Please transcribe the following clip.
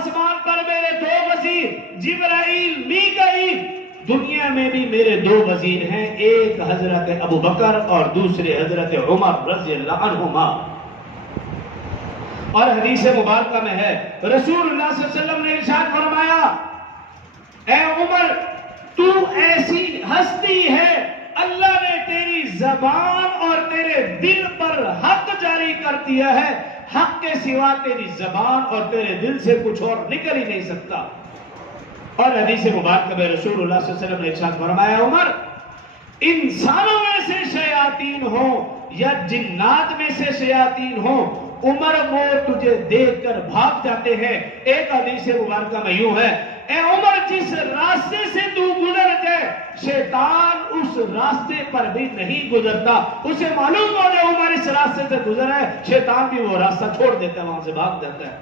آسمان پر میرے 2 وزیر جبرائیل میکائیل، دنیا میں بھی میرے 2 وزیر ہیں، ایک حضرت ابو بکر اور دوسرے حضرت عمر رضی اللہ عنہما۔ اور حدیث مبارکہ میں ہے رسول اللہ صلی اللہ علیہ وسلم نے ارشاد فرمایا، اے عمر تو ایسی ہستی ہے، اللہ نے تیری زبان اور تیرے دل پر حق جاری کر دیا ہے، حق کے سوا تیری زبان اور تیرے دل سے کچھ اور نکل ہی نہیں سکتا۔ اور حدیث مبارکہ میں رسول اللہ صلی اللہ علیہ وسلم نے ارشاد فرمایا، عمر انسانوں میں سے شیاطین ہوں یا جنات میں سے شیاطین ہوں، عمر وہ تجھے دیکھ کر بھاگ جاتے ہیں۔ ایک حدیث مبارکہ میں یوں ہے، اے عمر جس راستے سے تو گزر جائے شیطان اس راستے پر بھی نہیں گزرتا، اسے معلوم ہو جائے عمر اس راستے سے گزر ہے، شیطان بھی وہ راستہ چھوڑ دیتا ہے، وہاں سے بھاگ جاتا ہے۔